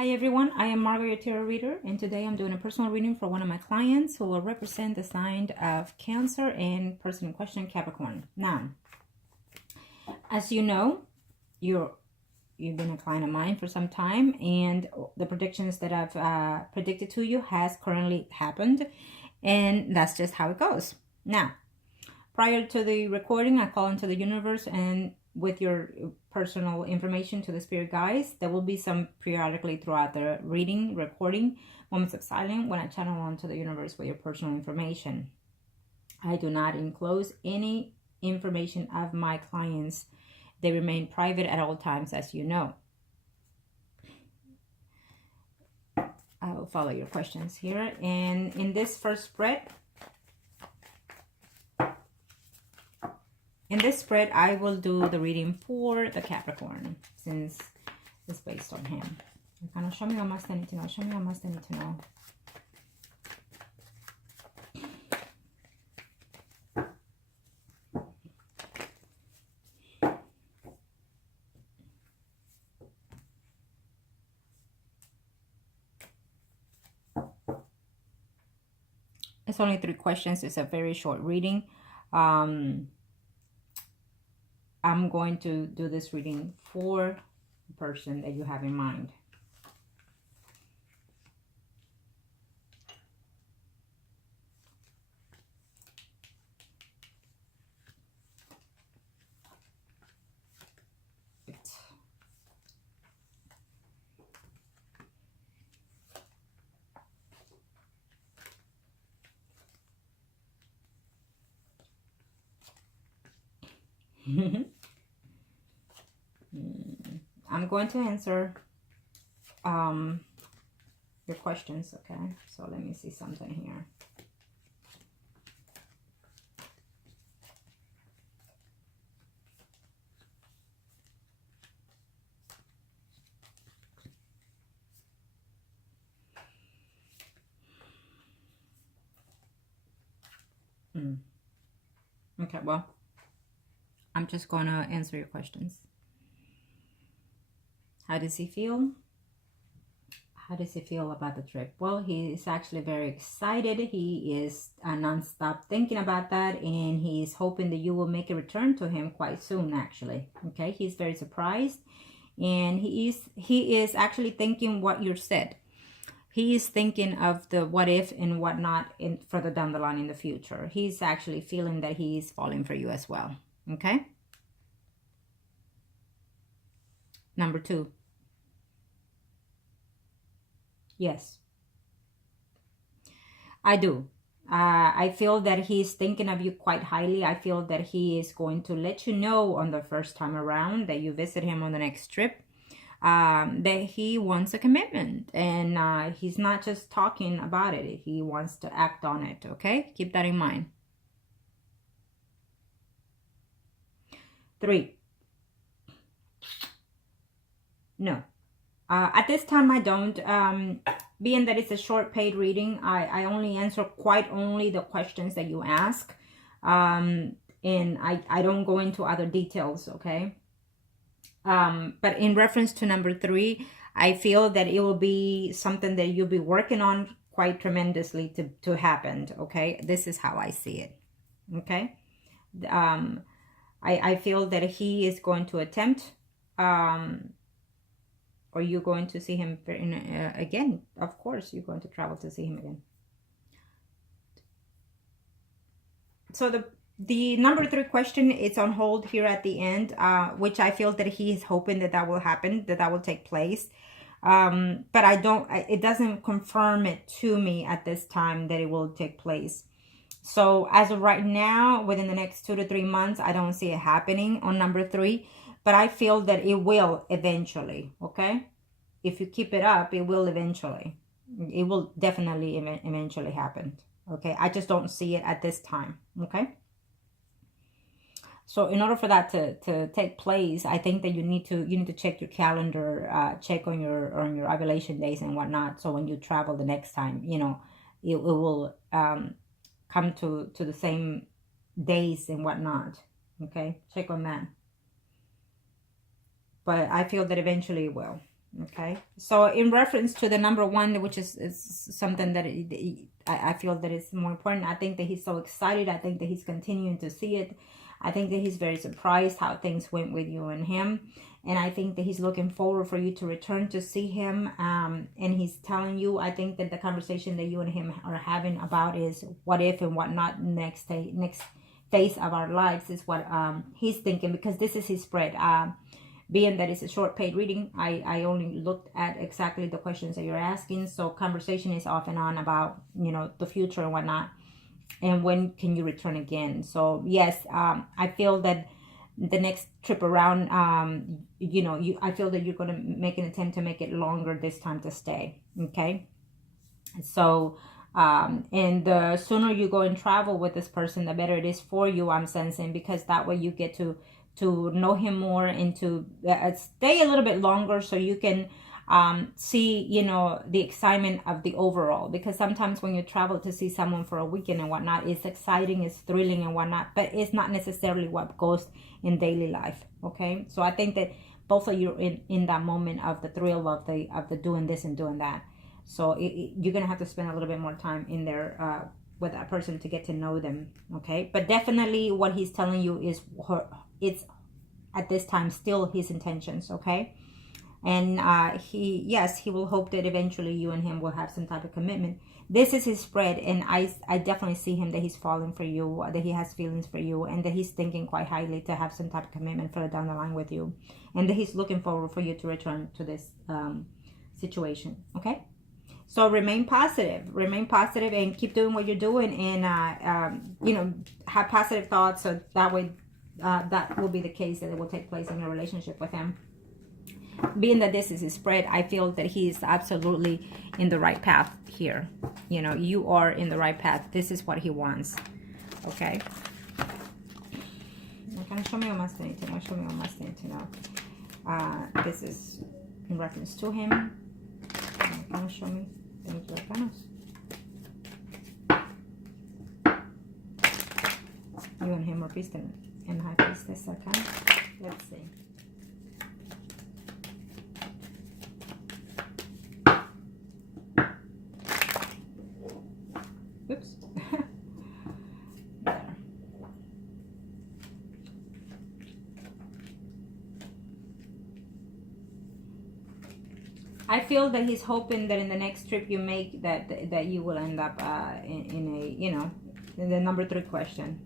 Hi everyone, I am Margourtarotreader, and today I'm doing a personal reading for one of my clients who will represent the sign of Cancer and person in question, Capricorn. Now, as you know, you've been a client of mine for some time, and the predictions that I've predicted to you has currently happened, and that's just how it goes. Now, prior to the recording, I call into the universe and with your personal information to the spirit guides. There will be some periodically throughout the reading, recording, moments of silence when I channel onto the universe with your personal information. I do not enclose any information of my clients. They remain private at all times, as you know. I will follow your questions here. And in this first spread, I will do the reading for the Capricorn, since it's based on him. Kind of show me how much they need to know. Show me how much they need to know. It's only 3 questions. It's a very short reading. I'm going to do this reading for the person that you have in mind. I'm going to answer your questions, okay? So let me see something here. Okay, well, I'm just going to answer your questions. How does he feel? How does he feel about the trip? Well, he is actually very excited. He is non-stop thinking about that, and he is hoping that you will make a return to him quite soon, actually. Okay, he's very surprised, and he is actually thinking what you said. He is thinking of the what if and what not in further down the line in the future. He's actually feeling that he is falling for you as well. Okay. Number 2. Yes, I do. I feel that he's thinking of you quite highly. I feel that he is going to let you know on the first time around that you visit him on the next trip, that he wants a commitment, and he's not just talking about it. He wants to act on it, okay? Keep that in mind. 3. No. At this time, I don't. Being that it's a short paid reading, I only answer quite only the questions that you ask. And I don't go into other details, okay? But in reference to number 3, I feel that it will be something that you'll be working on quite tremendously to happen, okay? This is how I see it, okay? I feel that he is going to attempt, or you're going to see him again. Of course, you're going to travel to see him again. So the number 3 question, it's on hold here at the end, which I feel that he is hoping that will happen, that will take place. But it doesn't confirm it to me at this time that it will take place. So as of right now, within the next 2 to 3 months, I don't see it happening on number 3. But I feel that it will eventually, okay? If you keep it up, it will eventually. It will definitely eventually happen, okay? I just don't see it at this time, okay? So in order for that to take place, I think that you need to check your calendar, check on your ovulation days and whatnot. So when you travel the next time, you know, it will come to the same days and whatnot, okay? Check on that. But I feel that eventually it will. Okay, so in reference to the number 1, which is something that I feel that is more important, I think that he's so excited. I think that he's continuing to see it. I think that he's very surprised how things went with you and him. And I think that he's looking forward for you to return to see him. And he's telling you, I think that the conversation that you and him are having about is what if and what not next phase of our lives is what he's thinking, because this is his spread. Being that it's a short paid reading, I only looked at exactly the questions that you're asking. So conversation is off and on about, you know, the future and whatnot. And when can you return again? So yes, I feel that the next trip around, you know, I feel that you're going to make an attempt to make it longer this time to stay. Okay. So, and the sooner you go and travel with this person, the better it is for you, I'm sensing, because that way you get to know him more and to stay a little bit longer, so you can see, you know, the excitement of the overall. Because sometimes when you travel to see someone for a weekend and whatnot, it's exciting, it's thrilling and whatnot, but it's not necessarily what goes in daily life. Okay, so I think that both of you are in that moment of the thrill of the doing this and doing that. So you're gonna have to spend a little bit more time in there with that person to get to know them. Okay, but definitely what he's telling you is it's at this time still his intentions. Okay. And he will hope that eventually you and him will have some type of commitment. This is his spread, and I definitely see him that he's falling for you, that he has feelings for you, and that he's thinking quite highly to have some type of commitment further down the line with you, and that he's looking forward for you to return to this situation. Okay, so remain positive, and keep doing what you're doing, and you know, have positive thoughts, so that way that will be the case, that it will take place in your relationship with him. Being that this is his spread, I feel that he is absolutely in the right path here. You know, you are in the right path. This is what he wants. Okay. Can show me what must need to know. Show me what must need to know. This is in reference to him. Can show me. Thank you, you and him are priest and high priestess. Okay. Let's see. Oops. There. I feel that he's hoping that in the next trip you make that you will end up in a, you know, in the number 3 question.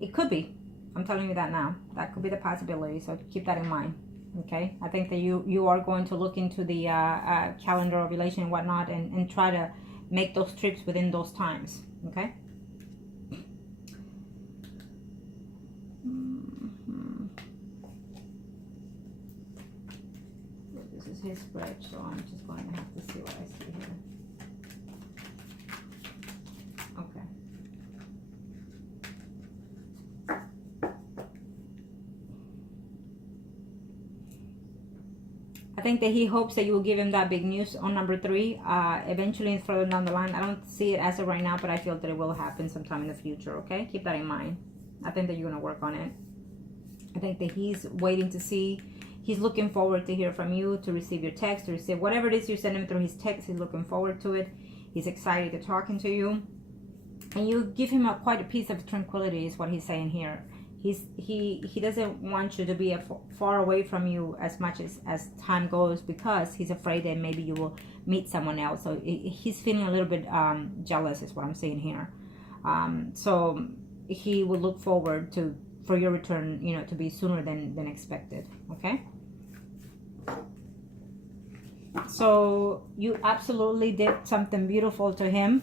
It could be. I'm telling you that now. That could be the possibility. So keep that in mind. Okay. I think that you are going to look into the calendar ovulation and whatnot, and try to make those trips within those times. Okay. This is his spread, so I'm just going to have to see what I see here. Okay. I think that he hopes that you will give him that big news on number 3 eventually further down the line. I don't see it as of right now, but I feel that it will happen sometime in the future. Okay, keep that in mind. I think that you're going to work on it. I think that he's waiting to see, he's looking forward to hear from you, to receive your text, to receive whatever it is you send him through his text. He's looking forward to it. He's excited to talking to you, and you give him quite a piece of tranquility is what he's saying here. He doesn't want you to be far away from you as much as time goes, because he's afraid that maybe you will meet someone else. So he's feeling a little bit jealous is what I'm saying here. So he will look forward for your return, you know, to be sooner than expected. Okay. So you absolutely did something beautiful to him.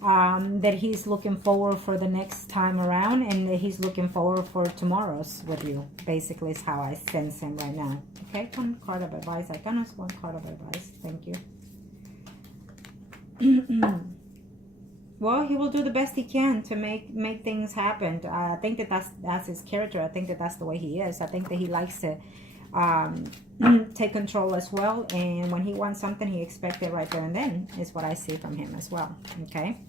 That he's looking forward for the next time around, and that he's looking forward for tomorrow's with you, basically is how I sense him right now. Okay, 1 card of advice. I can ask 1 card of advice. Thank you. Well, he will do the best he can to make things happen. I think that that's his character. I think that that's the way he is. I think that he likes to take control as well, and when he wants something, he expects it right there and then, is what I see from him as well. Okay.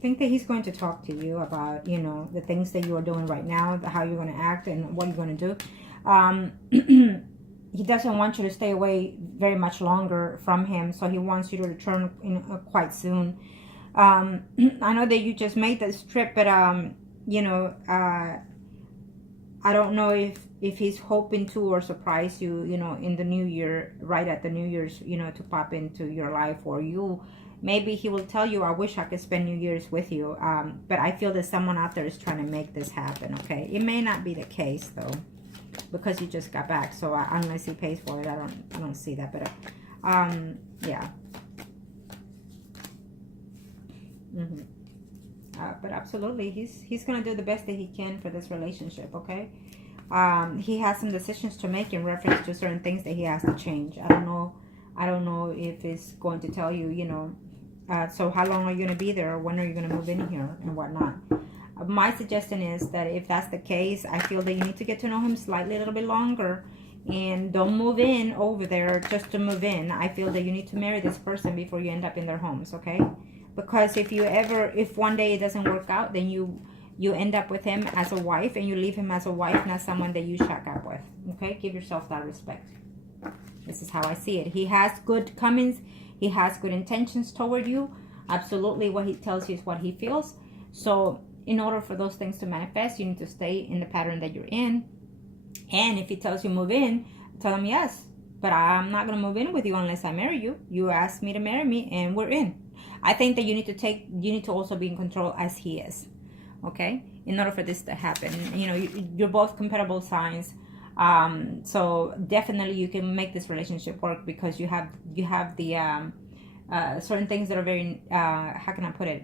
think that he's going to talk to you about, you know, the things that you are doing right now, how you're going to act and what you're going to do. He doesn't want you to stay away very much longer from him, so he wants you to return quite soon. I know that you just made this trip, but you know, I don't know if he's hoping to or surprise you, you know, in the new year, right at the New Year's, you know, to pop into your life, or you, maybe he will tell you, I wish I could spend New Year's with you. But I feel that someone out there is trying to make this happen, okay? It may not be the case, though, because you just got back. So unless he pays for it, I don't see that. But yeah. But absolutely, he's gonna do the best that he can for this relationship, okay? He has some decisions to make in reference to certain things that he has to change. I don't know if it's going to tell you, you know, so how long are you gonna be there? When are you gonna move in here and whatnot? My suggestion is that if that's the case, I feel that you need to get to know him slightly a little bit longer, and don't move in over there just to move in. I feel that you need to marry this person before you end up in their homes, okay? Because if one day it doesn't work out, then you end up with him as a wife, and you leave him as a wife, not someone that you shack up with, okay? Give yourself that respect. This is how I see it. He has good comings. He has good intentions toward you. Absolutely, what he tells you is what he feels. So in order for those things to manifest, you need to stay in the pattern that you're in. And if he tells you move in, tell him yes. But I'm not going to move in with you unless I marry you. You asked me to marry me, and we're in. I think that you need to also be in control as he is. Okay? In order for this to happen. You know, you're both compatible signs. So definitely you can make this relationship work, because you have the certain things that are very, how can I put it?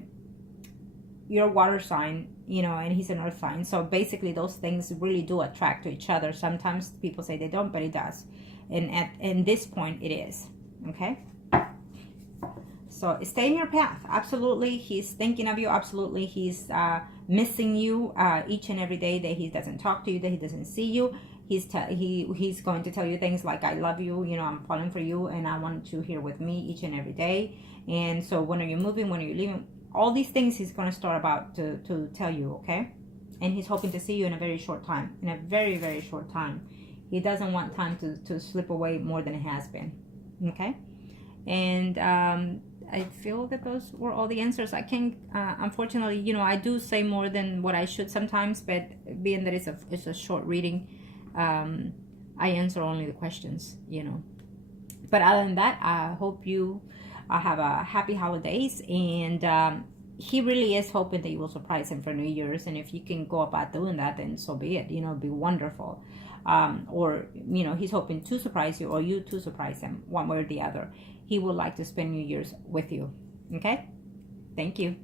You're a water sign, you know, and he's an earth sign. So basically those things really do attract to each other. Sometimes people say they don't, but it does. And at this point it is. Okay? So stay in your path. Absolutely. He's thinking of you. Absolutely. He's missing you each and every day that he doesn't talk to you, that he doesn't see you. He's going to tell you things like, I love you, you know, I'm falling for you, and I want you here with me each and every day. And so when are you moving? When are you leaving? All these things he's going to start about to tell you, okay? And he's hoping to see you in a very short time. In a very, very short time. He doesn't want time to slip away more than it has been. Okay? And I feel that those were all the answers. I can't, unfortunately, you know, I do say more than what I should sometimes, but being that it's a short reading, I answer only the questions, you know. But other than that, I hope you have a happy holidays, and he really is hoping that you will surprise him for New Year's. And if you can go about doing that, then so be it. You know, it'd be wonderful. Or, you know, he's hoping to surprise you, or you to surprise him, one way or the other. He would like to spend New Year's with you. Okay? Thank you.